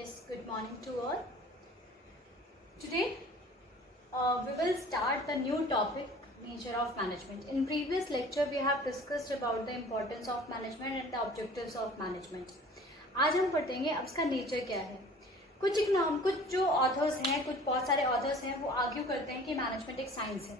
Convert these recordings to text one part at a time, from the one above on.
Yes, good morning to all. Today, we will start the new topic, nature of management. In previous lecture, we have discussed about the importance of management and the objectives of management. आज हम पढ़ेंगे अब इसका nature क्या है. कुछ जो authors हैं, कुछ बहुत सारे ऑथर्स हैं, वो आर्ग्यू करते हैं कि मैनेजमेंट एक साइंस है.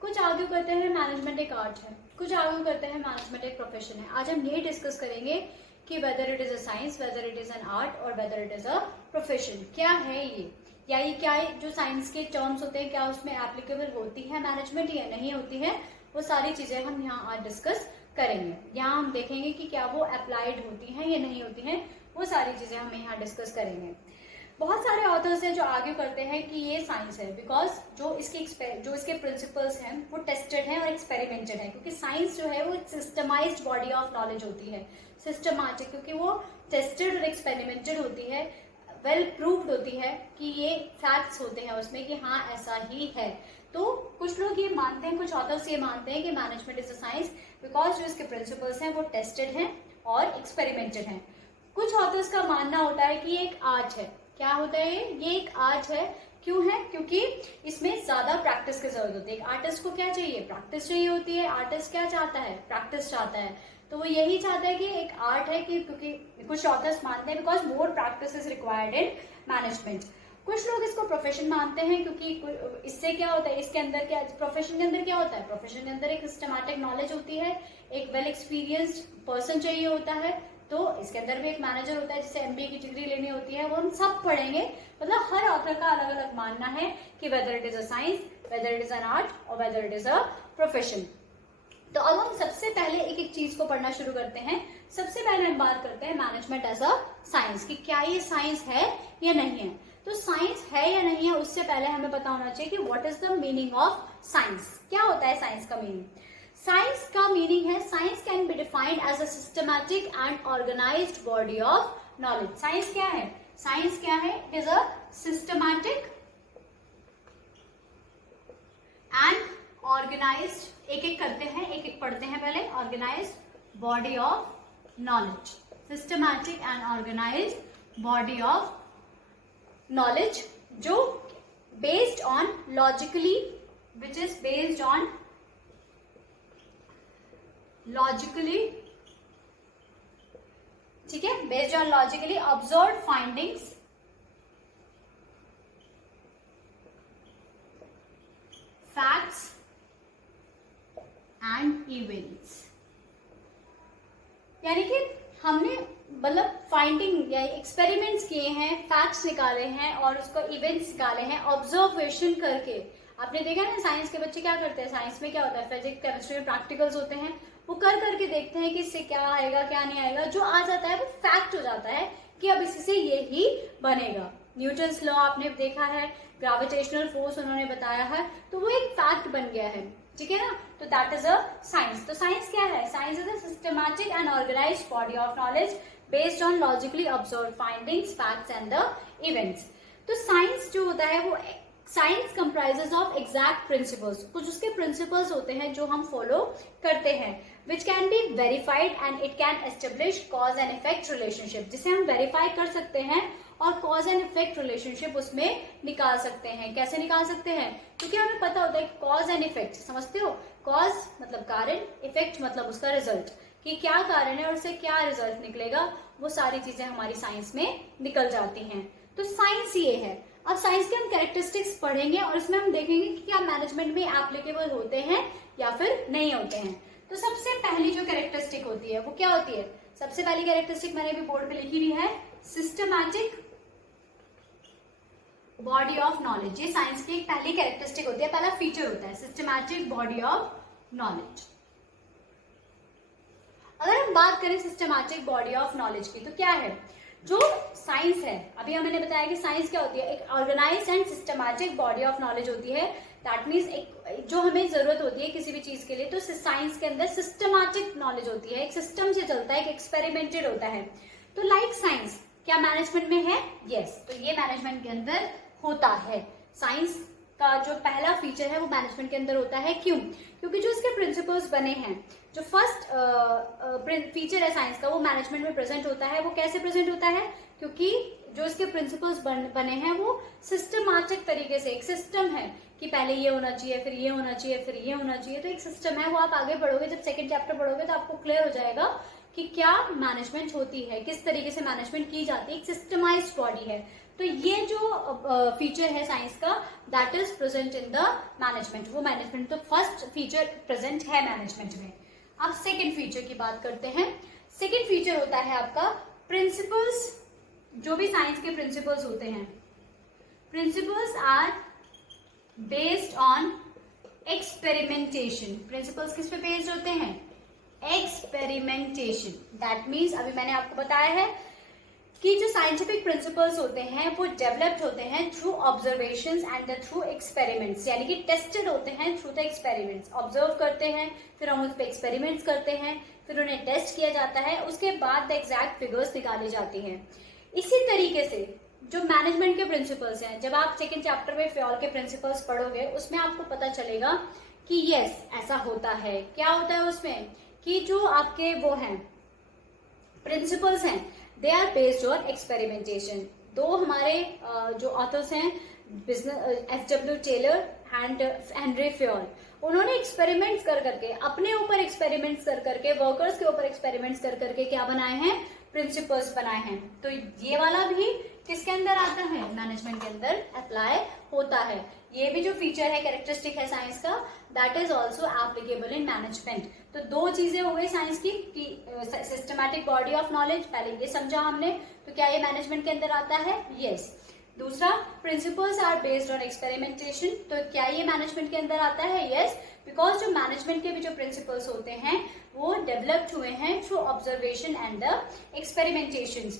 कुछ आर्ग्यू करते हैं मैनेजमेंट एक आर्ट है. कुछ आर्ग्यू करते हैं मैनेजमेंट एक प्रोफेशन है. आज हम ये डिस्कस करेंगे कि whether it is a science, whether it is an art और whether it is a profession. क्या है ये, या ये क्या है, जो साइंस के टर्म्स होते हैं क्या उसमें एप्लीकेबल होती है मैनेजमेंट या नहीं होती है, वो सारी चीजें हम यहाँ आज डिस्कस करेंगे. यहाँ हम देखेंगे कि क्या वो अप्लाइड होती हैं या नहीं होती हैं, वो सारी चीजें हम यहाँ डिस्कस करेंगे. बहुत सारे ऑथर्स हैं जो आर्ग्यू करते हैं कि ये साइंस है बिकॉज जो इसके प्रिंसिपल्स हैं वो टेस्टेड हैं और एक्सपेरिमेंटेड है. क्योंकि साइंस जो है वो एक सिस्टमाइज्ड बॉडी ऑफ नॉलेज होती है, सिस्टमैटिक, क्योंकि वो टेस्टेड और एक्सपेरिमेंटेड होती है, वेल प्रूव्ड होती है कि ये फैक्ट्स होते हैं उसमें कि हाँ ऐसा ही है. तो कुछ लोग ये मानते हैं, कुछ ऑथर्स ये मानते हैं कि management is a science because जो इसके प्रिंसिपल्स हैं वो टेस्टेड हैं और एक्सपेरिमेंटेड हैं. कुछ ऑथर्स का मानना होता है कि ये एक आर्ट है. क्या होता है ये एक आर्ट है. क्यों है? क्योंकि इसमें ज्यादा प्रैक्टिस की जरूरत होती है. एक आर्टिस्ट को क्या चाहिए? प्रैक्टिस चाहिए होती है. आर्टिस्ट क्या चाहता है? प्रैक्टिस चाहता है. तो वो यही चाहता है कि एक आर्ट है कि क्योंकि कुछ ऑथर्स मानते हैं because more practice is required in management. कुछ लोग इसको प्रोफेशन मानते हैं क्योंकि इससे क्या होता है, इसके अंदर क्या, प्रोफेशन के अंदर क्या होता है, प्रोफेशन के अंदर एक सिस्टमैटिक नॉलेज होती है, एक वेल एक्सपीरियंस्ड पर्सन चाहिए होता है. तो इसके अंदर भी एक मैनेजर होता है जिसे एमबीए की डिग्री लेनी होती है. वो हम सब पढ़ेंगे. मतलब हर ऑथर का अलग अलग मानना है कि whether it is a science, whether it is an art और whether it is a profession. तो अब हम सबसे पहले एक एक चीज को पढ़ना शुरू करते हैं. सबसे पहले हम बात करते हैं मैनेजमेंट एज अ साइंस कि क्या ये साइंस है या नहीं है. तो साइंस है या नहीं है उससे पहले हमें पता होना चाहिए कि what is the meaning of science. क्या होता है साइंस का मीनिंग? साइंस का मीनिंग है science can be defined as a systematic and organised body of knowledge. Science क्या है? साइंस क्या है? It is a systematic and organised. एक एक करते हैं, एक एक पढ़ते हैं पहले. Organised body of knowledge, systematic and organised body of knowledge जो based on logically, which is based on logically, ठीक है, based on logically observe findings facts and events. यानी कि हमने मतलब फाइंडिंग या एक्सपेरिमेंट्स किए हैं, फैक्ट्स निकाले हैं और उसको इवेंट्स निकाले हैं ऑब्जर्वेशन करके. आपने देखा ना साइंस के बच्चे क्या करते हैं, साइंस में क्या होता है, फिजिक्स केमिस्ट्री में प्रैक्टिकल्स होते हैं, वो कर करके देखते हैं कि इससे क्या आएगा क्या नहीं आएगा. जो आ जाता है वो फैक्ट हो जाता है कि अब इससे ये ही बनेगा. न्यूटन्स लॉ आपने देखा है, ग्रेविटेशनल फोर्स उन्होंने बताया है, तो वो एक फैक्ट बन गया है. ठीक है ना. तो दैट इज अ साइंस. तो साइंस क्या है? Science is a systematic and organised body of knowledge based on logically observe findings facts and the events. तो साइंस जो होता है वो science comprises of exact principles. कुछ उसके प्रिंसिपल्स होते हैं जो हम फॉलो करते हैं, which can be verified and it can establish cause and effect relationship, जिसे हम वेरीफाई कर सकते हैं और कॉज एंड इफेक्ट रिलेशनशिप उसमें निकाल सकते हैं. कैसे निकाल सकते हैं? क्योंकि हमें पता होता है कि कॉज एंड इफेक्ट, समझते हो, कॉज मतलब कारण, इफेक्ट मतलब उसका रिजल्ट, कि क्या कारण है और उससे क्या रिजल्ट निकलेगा, वो सारी चीजें हमारी साइंस में निकल जाती हैं. तो साइंस ये है. अब साइंस के हम कैरेक्टरिस्टिक्स पढ़ेंगे और इसमें हम देखेंगे कि क्या मैनेजमेंट में एप्लीकेबल होते हैं या फिर नहीं होते हैं. तो सबसे पहली जो कैरेक्टरिस्टिक होती है वो क्या होती है? सबसे पहली कैरेक्टरिस्टिक मैंने भी बोर्ड पे लिखी हुई है, सिस्टमैटिक बॉडी ऑफ नॉलेज. ये साइंस की एक पहली कैरेक्टरिस्टिक होती है, पहला फीचर होता है सिस्टमैटिक बॉडी ऑफ नॉलेज. अगर हम बात करें सिस्टमैटिक बॉडी ऑफ नॉलेज की, तो क्या है जो साइंस है? अभी मैंने बताया कि साइंस क्या होती है, एक organised and systematic body of knowledge होती है. दैट मीन्स एक जो हमें जरूरत होती है किसी भी चीज के लिए, तो साइंस के अंदर सिस्टमैटिक नॉलेज होती है, एक सिस्टम से चलता है, एक एक्सपेरिमेंटेड होता है. तो लाइक साइंस क्या मैनेजमेंट में है? यस. तो ये मैनेजमेंट के अंदर होता है. साइंस का जो पहला फीचर है वो मैनेजमेंट के अंदर होता है. क्यों? क्योंकि जो इसके प्रिंसिपल्स बने हैं, जो फर्स्ट फीचर है साइंस का वो मैनेजमेंट में प्रेजेंट होता है। वो कैसे प्रेजेंट होता है? क्योंकि जो इसके प्रिंसिपल्स बने हैं वो सिस्टमैटिक तरीके से, एक सिस्टम है कि पहले ये होना चाहिए, फिर ये होना चाहिए, फिर ये होना चाहिए, तो एक सिस्टम है। वो आप आगे पढ़ोगे, जब सेकंड चैप्टर पढ़ोगे तो आपको क्लियर हो जाएगा कि क्या मैनेजमेंट होती है, किस तरीके से मैनेजमेंट की जाती है, एक सिस्टमाइज्ड बॉडी है। तो ये जो फीचर है साइंस का, that is present in the management, वो मैनेजमेंट, तो फर्स्ट फीचर प्रेजेंट है मैनेजमेंट में। अब सेकेंड फीचर की बात करते हैं। सेकेंड फीचर होता है आपका प्रिंसिपल्स। जो भी साइंस के प्रिंसिपल्स होते हैं, principles are based on experimentation. Principles किस पे बेस्ड होते हैं? एक्सपेरिमेंटेशन। दैट मीन्स अभी मैंने आपको बताया है कि जो साइंटिफिक प्रिंसिपल्स होते हैं वो डेवलप्ड होते हैं through observations and through experiments, यानी कि टेस्टेड होते हैं थ्रू द एक्सपेरिमेंट्स। ऑब्जर्व करते हैं, फिर हम उस पर एक्सपेरिमेंट्स करते हैं, फिर उन्हें टेस्ट किया जाता है, उसके बाद द एग्जैक्ट फिगर्स निकाली जाती हैं। इसी तरीके से जो मैनेजमेंट के प्रिंसिपल्स हैं, जब आप सेकेंड चैप्टर में फ्योल के प्रिंसिपल्स पढ़ोगे उसमें आपको पता चलेगा कि यस ऐसा होता है। क्या होता है उसमें? कि जो आपके वो हैं प्रिंसिपल्स हैं, they are based on experimentation. दो हमारे जो ऑथर्स हैं, F.W. Taylor and Henry Fayol, उन्होंने एक्सपेरिमेंट्स कर करके, अपने ऊपर एक्सपेरिमेंट्स कर करके, वर्कर्स के ऊपर एक्सपेरिमेंट्स कर करके क्या बनाए हैं? प्रिंसिपल्स बनाए हैं। तो ये वाला भी किसके अंदर आता है? मैनेजमेंट के अंदर अप्लाई होता है। ये भी जो फीचर है, कैरेक्टरिस्टिक है साइंस का, that is also applicable in management. तो दो चीजें हो गई साइंस की कि सिस्टमैटिक बॉडी ऑफ नॉलेज, पहले ये समझा हमने, तो क्या ये मैनेजमेंट के अंदर आता है? यस। दूसरा, principles are based on experimentation, तो क्या ये मैनेजमेंट के अंदर आता है? यस, बिकॉज जो मैनेजमेंट के भी जो प्रिंसिपल्स होते हैं वो डेवलप्ड हुए हैं through observation and the experimentation.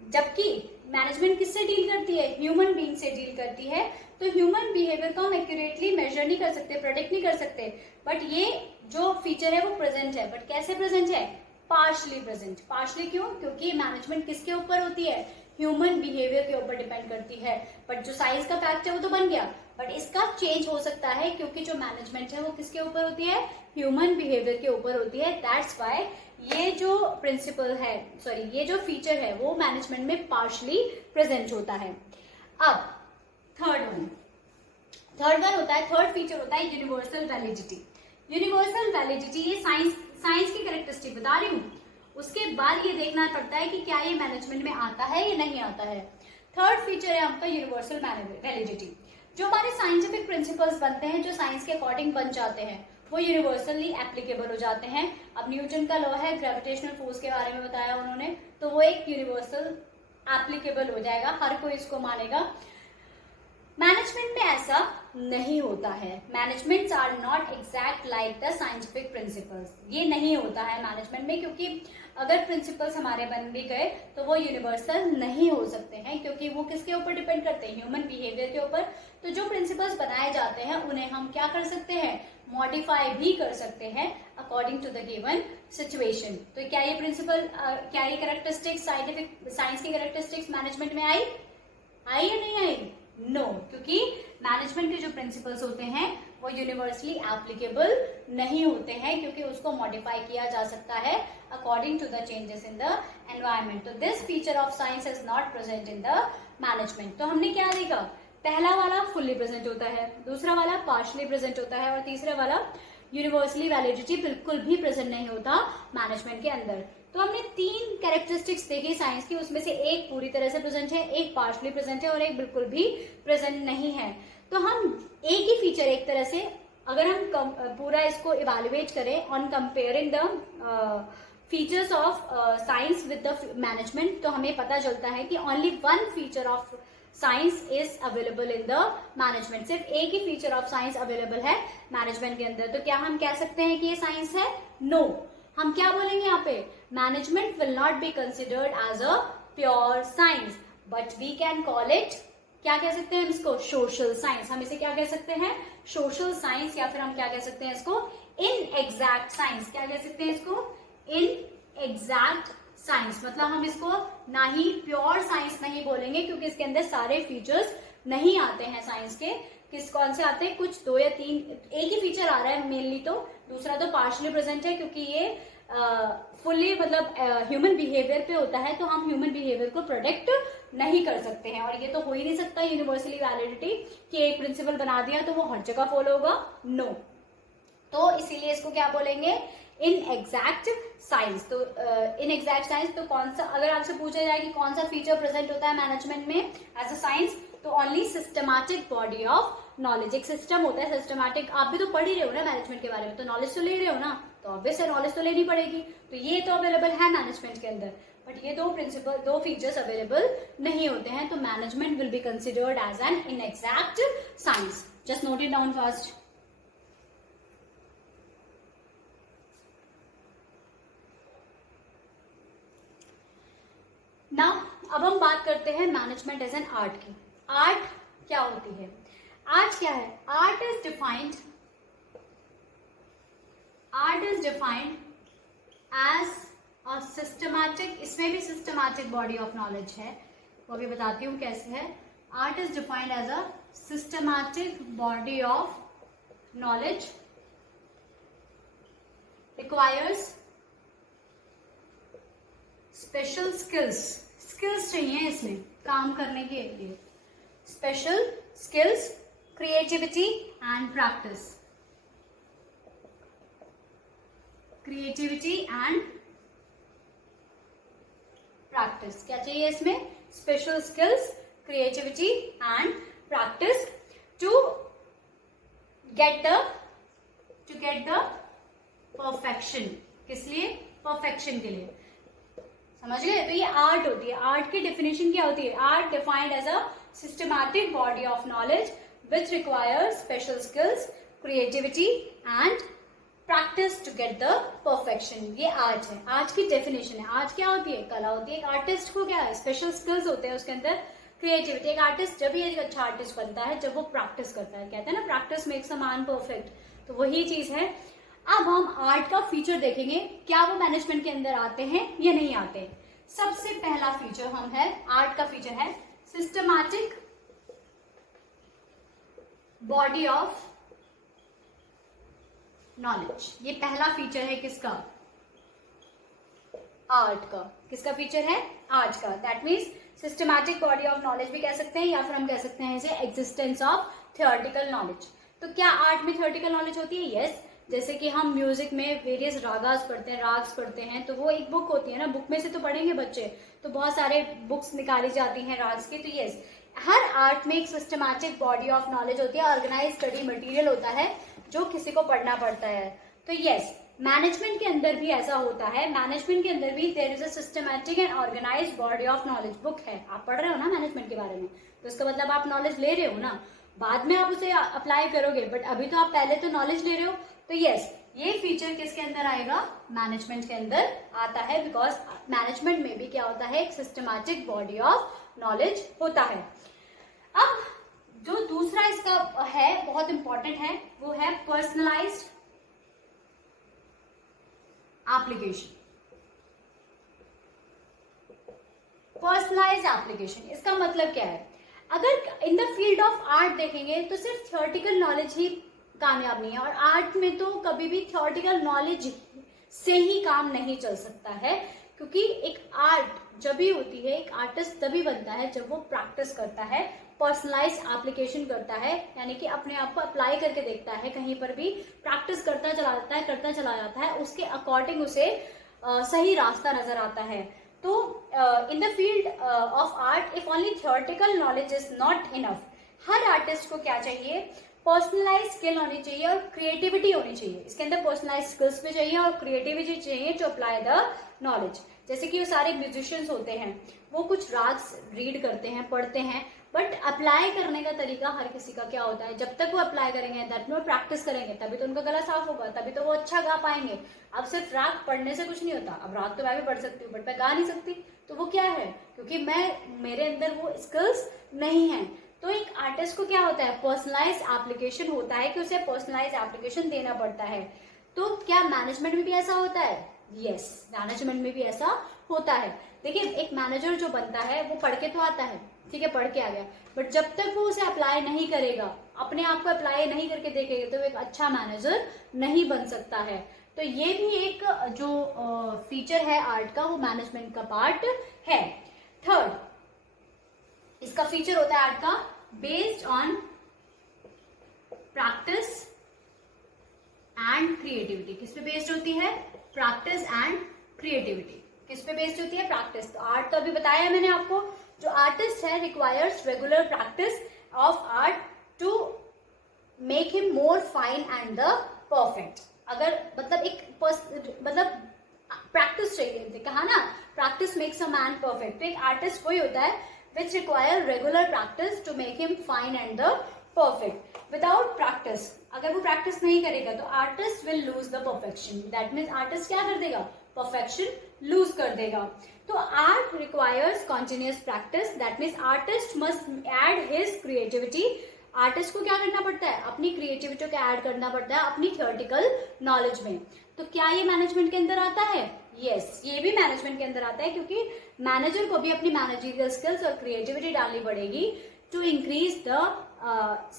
जबकि मैनेजमेंट किससे डील करती है? ह्यूमन बीइंग से डील करती है। तो ह्यूमन बिहेवियर को हम एक्यूरेटली मेजर नहीं कर सकते, प्रेडिक्ट नहीं कर सकते, बट ये जो फीचर है वो प्रेजेंट है। बट कैसे प्रेजेंट है? Partially present. पार्शली क्यों? क्योंकि मैनेजमेंट किसके ऊपर होती है? ह्यूमन बिहेवियर के ऊपर डिपेंड करती है। बट जो साइंस का फैक्ट है वो तो बन गया, बट इसका चेंज हो सकता है क्योंकि जो मैनेजमेंट है वो किसके ऊपर होती है? ह्यूमन बिहेवियर के ऊपर होती है। दैट्स वाई ये जो प्रिंसिपल है, सॉरी ये जो फीचर है वो मैनेजमेंट में पार्शली प्रेजेंट होता है। अब थर्ड वन होता है, थर्ड फीचर होता है यूनिवर्सल वैलिडिटी। यूनिवर्सल वैलिडिटी, ये साइंस की कैरेक्टरिस्टिक बता रही हूँ। उसके बाद ये देखना पड़ता है कि क्या ये मैनेजमेंट में आता है या नहीं आता है। थर्ड फीचर है आपका यूनिवर्सल वैलिडिटी। जो हमारे साइंटिफिक प्रिंसिपल्स बनते हैं, जो साइंस के अकॉर्डिंग बन जाते हैं, वो यूनिवर्सली एप्लीकेबल हो जाते हैं। अब न्यूटन का लॉ है, ग्रेविटेशनल फोर्स के बारे में बताया उन्होंने, तो वो एक यूनिवर्सल एप्लीकेबल हो जाएगा, हर कोई इसको मानेगा। मैनेजमेंट में ऐसा नहीं होता है। Managements are not exact like the scientific principles. ये नहीं होता है मैनेजमेंट में, क्योंकि अगर प्रिंसिपल्स हमारे बन भी गए तो वो यूनिवर्सल नहीं हो सकते हैं, क्योंकि वो किसके ऊपर डिपेंड करते हैं? ह्यूमन बिहेवियर के ऊपर। तो जो प्रिंसिपल्स बनाए जाते हैं उन्हें हम क्या कर सकते हैं? मॉडिफाई भी कर सकते हैं according to the given situation. तो क्या ये प्रिंसिपल, क्या ये कैरेक्टरिस्टिक्स साइंस की कैरेक्टरिस्टिक्स मैनेजमेंट में आई या नहीं आई? नो, क्योंकि मैनेजमेंट के जो प्रिंसिपल्स होते हैं वो यूनिवर्सली एप्लीकेबल नहीं होते हैं, क्योंकि उसको मॉडिफाई किया जा सकता है according to the changes in the environment. तो this feature of science is not present in the management. तो हमने क्या देखा? पहला वाला फुल्ली प्रेजेंट होता है, दूसरा वाला पार्शली प्रेजेंट होता है, और तीसरा वाला यूनिवर्सली वैलिडिटी बिल्कुल भी प्रेजेंट नहीं होता मैनेजमेंट के अंदर। तो हमने तीन कैरेक्टरिस्टिक्स देखी साइंस की, उसमें से एक पूरी तरह से प्रेजेंट है, एक पार्शली प्रेजेंट है और एक बिल्कुल भी प्रेजेंट नहीं है। तो हम एक ही फीचर, एक तरह से अगर हम पूरा इसको इवेल्युएट करें on comparing the features of science with the management, तो हमें पता चलता है कि only one feature of science is available in the management. सिर्फ एक ही फीचर ऑफ साइंस अवेलेबल है मैनेजमेंट के अंदर। तो क्या हम कह सकते हैं कि ये साइंस है? नो। हम क्या बोलेंगे यहाँ पे? Management will not be considered as a pure science, but we can call it, क्या कह सकते हैं हम इसको? Social science. हम इसे क्या कह सकते हैं? सोशल साइंस, या फिर हम क्या कह सकते हैं इसको? In exact science. क्या कह सकते हैं इसको? In exact science. मतलब हम इसको ना ही प्योर साइंस नहीं बोलेंगे, क्योंकि इसके अंदर सारे फीचर्स नहीं आते हैं साइंस के, कौन से आते हैं, कुछ 2 या 3, एक ही फीचर आ रहा है मेनली, तो दूसरा तो पार्शली प्रेजेंट है क्योंकि ये फुल्ली मतलब ह्यूमन बिहेवियर पे होता है, तो हम ह्यूमन बिहेवियर को प्रोटेक्ट नहीं कर सकते हैं। और ये तो हो ही नहीं सकता यूनिवर्सली वैलिडिटी कि एक प्रिंसिपल बना दिया तो वो हर जगह फॉलो होगा, नो। तो इसीलिए इसको क्या बोलेंगे, इन एग्जैक्ट साइंस। तो इन एग्जैक्ट साइंस, तो कौन सा, अगर आपसे पूछा जाए कि कौन सा फीचर प्रेजेंट होता है मैनेजमेंट में एज अ साइंस, तो only systematic body of knowledge. एक सिस्टम होता है सिस्टमैटिक, आप भी तो पढ़ ही रहे हो ना मैनेजमेंट के बारे में, तो नॉलेज तो ले रहे हो ना, तो ऑब्वियस है नॉलेज तो लेनी पड़ेगी। तो ये तो अवेलेबल है मैनेजमेंट के अंदर, बट ये दो फीचर्स अवेलेबल नहीं होते हैं, तो management will be considered as an inexact science. Just note it down fast. Now अब हम बात करते हैं मैनेजमेंट एज एन आर्ट की। आर्ट क्या होती है, आर्ट क्या है, art is defined as a systematic, इसमें भी सिस्टमैटिक बॉडी ऑफ नॉलेज है, वो भी बताती हूँ कैसे है। Art is defined as a systematic body of knowledge requires special skills चाहिए इसमें काम करने के लिए, special skills, creativity and practice, creativity and practice. क्या चाहिए इसमें, special skills, creativity and practice to get the perfection. किस लिए, परफेक्शन के लिए, समझ गए। तो ये आर्ट होती है। आर्ट की डेफिनेशन क्या होती है, art defined as a systematic body of knowledge which requires special skills, creativity and practice to get the perfection. ये आर्ट है, आर्ट की डेफिनेशन है। आर्ट क्या होती है, कला होती है। एक आर्टिस्ट को क्या है, स्पेशल स्किल्स होते हैं उसके अंदर, क्रिएटिविटी। एक आर्टिस्ट जब भी एक अच्छा आर्टिस्ट बनता है जब वो प्रैक्टिस करता है, कहते हैं ना practice makes a man perfect, तो वही चीज है। अब हम आर्ट का फीचर देखेंगे, क्या वो मैनेजमेंट के अंदर आते हैं या नहीं आते। सबसे पहला फीचर हम है, आर्ट का फीचर है सिस्टमैटिक बॉडी ऑफ नॉलेज। ये पहला फीचर है किसका, आर्ट का। किसका फीचर है, आर्ट का। That means systematic body of knowledge भी कह सकते हैं, या फिर हम कह सकते हैं इसे एग्जिस्टेंस ऑफ थियोरेटिकल नॉलेज। तो क्या आर्ट में थियोरेटिकल नॉलेज होती है, यस। जैसे कि हम म्यूजिक में वेरियस रागास पढ़ते हैं, राग्स पढ़ते हैं, तो वो एक बुक होती है ना, बुक में से तो पढ़ेंगे बच्चे, तो बहुत सारे बुक्स निकाली जाती हैं राग्स की। तो यस, हर आर्ट में एक सिस्टमैटिक बॉडी ऑफ नॉलेज होती है, ऑर्गेनाइज स्टडी मटेरियल होता है जो किसी को पढ़ना पड़ता है। तो यस, मैनेजमेंट के अंदर भी ऐसा होता है। मैनेजमेंट के अंदर भी there is a systematic and organised body of knowledge. Book है, आप पढ़ रहे हो ना मैनेजमेंट के बारे में, तो इसका मतलब आप नॉलेज ले रहे हो ना, बाद में आप उसे अप्लाई करोगे, बट अभी तो आप पहले तो नॉलेज ले रहे हो। तो यस, ये फीचर किसके अंदर आएगा, मैनेजमेंट के अंदर आता है, बिकॉज मैनेजमेंट में भी क्या होता है, एक सिस्टमैटिक बॉडी ऑफ नॉलेज होता है। अब जो दूसरा इसका है, बहुत इंपॉर्टेंट है, वो है पर्सनलाइज्ड एप्लीकेशन। पर्सनलाइज्ड एप्लीकेशन, इसका मतलब क्या है, अगर in the field of art देखेंगे तो सिर्फ थियोरेटिकल नॉलेज ही कामयाब नहीं है, और आर्ट में तो कभी भी थियोरेटिकल नॉलेज से ही काम नहीं चल सकता है, क्योंकि एक आर्ट जब भी होती है, एक आर्टिस्ट तभी बनता है जब वो प्रैक्टिस करता है, पर्सनलाइज एप्लीकेशन करता है, यानी कि अपने आप को अप्लाई करके देखता है, कहीं पर भी प्रैक्टिस करता चला जाता है, उसके अकॉर्डिंग उसे सही रास्ता नजर आता है। तो in the field of art if only theoretical knowledge is not enough, her artist को क्या चाहिए, पर्सनलाइज स्किल होनी चाहिए और क्रिएटिविटी होनी चाहिए। इसके अंदर पर्सनलाइज स्किल्स भी चाहिए और क्रिएटिविटी चाहिए टू अप्लाई द नॉलेज। जैसे कि वो सारे म्यूजिशियंस होते हैं, वो कुछ राग्स रीड करते हैं, पढ़ते हैं, बट अप्लाई करने का तरीका हर किसी का क्या होता है, जब तक वो अप्लाई करेंगे, दैट में प्रैक्टिस करेंगे, तभी तो उनका गला साफ होगा, तभी तो वो अच्छा गा पाएंगे। अब सिर्फ राग पढ़ने से कुछ नहीं होता। अब राग तो मैं भी पढ़ सकती हूँ, बट मैं गा नहीं सकती, तो वो क्या है, क्योंकि मेरे अंदर वो स्किल्स नहीं है। तो एक आर्टिस्ट को क्या होता है, पर्सनलाइज एप्लीकेशन होता है कि उसे पर्सनलाइज एप्लीकेशन देना पड़ता है। तो क्या मैनेजमेंट में भी ऐसा होता है, यस, मैनेजमेंट में भी ऐसा होता है। देखिए, एक मैनेजर जो बनता है वो पढ़ के तो आता है, ठीक है, पढ़ के आ गया, बट जब तक वो उसे अप्लाई नहीं करेगा, अपने आप को अप्लाई नहीं करके देखेगा, तो वो एक अच्छा मैनेजर नहीं बन सकता है। तो ये भी एक जो फीचर है आर्ट का, वो मैनेजमेंट का पार्ट है। थर्ड, इसका फीचर होता है आर्ट का based on practice and creativity. किस पे बेस्ड होती है? Practice and creativity. किस पे बेस्ड होती है? प्रैक्टिस। तो आर्ट तो अभी बताया है मैंने आपको, जो आर्टिस्ट है requires regular practice of art to make him more fine and the perfect. अगर मतलब मतलब प्रैक्टिस चाहिए, कहा ना, practice makes a man perfect. तो एक आर्टिस्ट वही होता है which require regular practice to make him fine and the perfect. Without practice, अगर वो प्रैक्टिस नहीं करेगा तो artist will lose the perfection. That means artist क्या कर देगा? परफेक्शन लूज कर देगा। तो art requires continuous practice. That means artist must add his creativity. Artist को क्या करना पड़ता है? अपनी क्रिएटिविटी को ऐड करना पड़ता है अपनी थियोरेटिकल नॉलेज में। तो क्या ये मैनेजमेंट के अंदर आता है? यस, ये भी मैनेजमेंट के अंदर आता है, क्योंकि मैनेजर को भी अपनी मैनेजरियल स्किल्स और क्रिएटिविटी डालनी पड़ेगी टू इंक्रीज द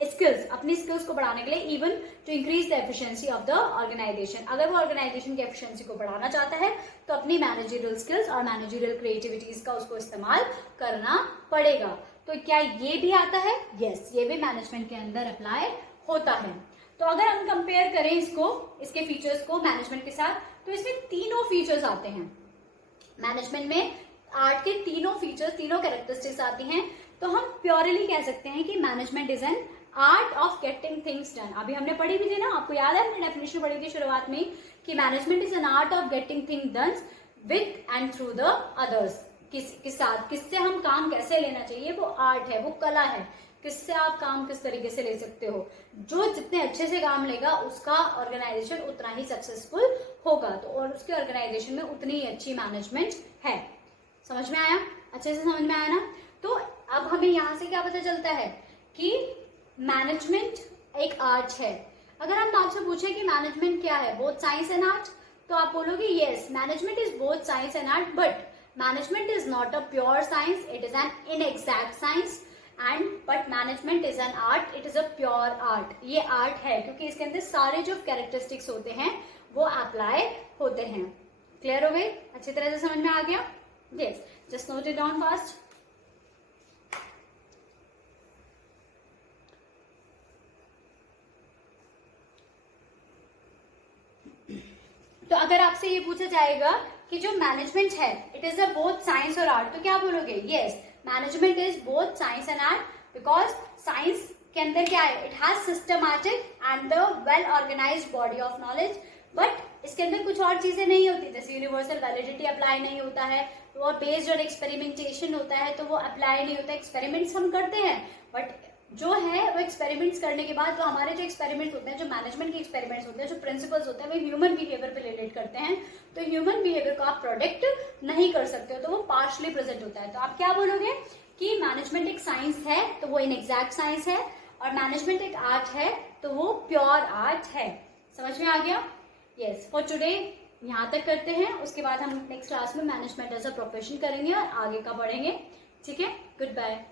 स्किल्स, अपनी स्किल्स को बढ़ाने के लिए, even to increase the efficiency of the organisation. अगर वो ऑर्गेनाइजेशन की एफिशिएंसी को बढ़ाना चाहता है तो अपनी मैनेजरियल स्किल्स और मैनेजरियल क्रिएटिविटीज का उसको इस्तेमाल करना पड़ेगा। तो क्या ये भी आता है? यस, ये भी मैनेजमेंट के अंदर अप्लाई होता है। तो अगर हम कंपेयर करें इसको, इसके फीचर्स को मैनेजमेंट के साथ, तो इसमें तीनों फीचर्स आते हैं। मैनेजमेंट में आर्ट के तीनों फीचर्स, तीनों कैरेक्टरिस्टिक्स आती हैं। तो हम प्योरली कह सकते हैं कि management is an art of getting things done. अभी हमने पढ़ी भी थी ना, आपको याद है, हमने डेफिनेशन पढ़ी थी शुरुआत में कि management is an art of getting things done with and through the others. किसके साथ, किससे हम काम कैसे लेना चाहिए, वो आर्ट है, वो कला है। किससे आप काम किस तरीके से ले सकते हो, जो जितने अच्छे से काम लेगा उसका ऑर्गेनाइजेशन उतना ही सक्सेसफुल होगा। तो और उसके ऑर्गेनाइजेशन में उतनी ही अच्छी मैनेजमेंट है। समझ में आया? अच्छे से समझ में आया ना? तो अब हमें यहाँ से क्या पता चलता है कि मैनेजमेंट एक आर्ट है। अगर हम आपसे पूछे कि मैनेजमेंट क्या है, बोथ साइंस एंड आर्ट, तो आप बोलोगे yes, management is both science and art, but management is not a pure science, it is an inexact science, and but management is an art, it is a pure art. ये art है क्योंकि इसके अंदर सारे जो characteristics होते हैं वो अप्लाई होते हैं। क्लियर हो गई? अच्छी तरह से समझ में आ गया? Yes, just note it down fast. तो अगर आपसे ये पूछा जाएगा कि जो मैनेजमेंट है it is a both science और आर्ट, तो क्या बोलोगे? Yes, management is both science and art, because science के अंदर क्या है? It has systematic and the well organised body of knowledge, but इसके अंदर कुछ और चीजें नहीं होती, जैसे यूनिवर्सल वैलिडिटी अप्लाई नहीं होता है, वो बेस्ड ऑन एक्सपेरिमेंटेशन होता है, तो वो अप्लाई नहीं होता। एक्सपेरिमेंट्स हम करते हैं, बट जो है वो एक्सपेरिमेंट्स करने के बाद, जो हमारे जो एक्सपेरिमेंट्स होते हैं, जो मैनेजमेंट के एक्सपेरिमेंट्स होते हैं, जो प्रिंसिपल्स होते हैं, वो ह्यूमन बिहेवियर पे रिलेट करते हैं। तो ह्यूमन बिहेवियर को आप प्रोडिक्ट नहीं कर सकते हो, तो वो पार्शली प्रेजेंट होता है। तो आप क्या बोलोगे कि मैनेजमेंट एक साइंस है तो वो इनएग्जैक्ट साइंस है, और मैनेजमेंट एक आर्ट है तो वो प्योर आर्ट है। समझ में आ गया? यस, फॉर टुडे यहाँ तक करते हैं, उसके बाद हम नेक्स्ट क्लास में मैनेजमेंट एज अ प्रोफेशन करेंगे और आगे का पढ़ेंगे। ठीक है, गुड बाय।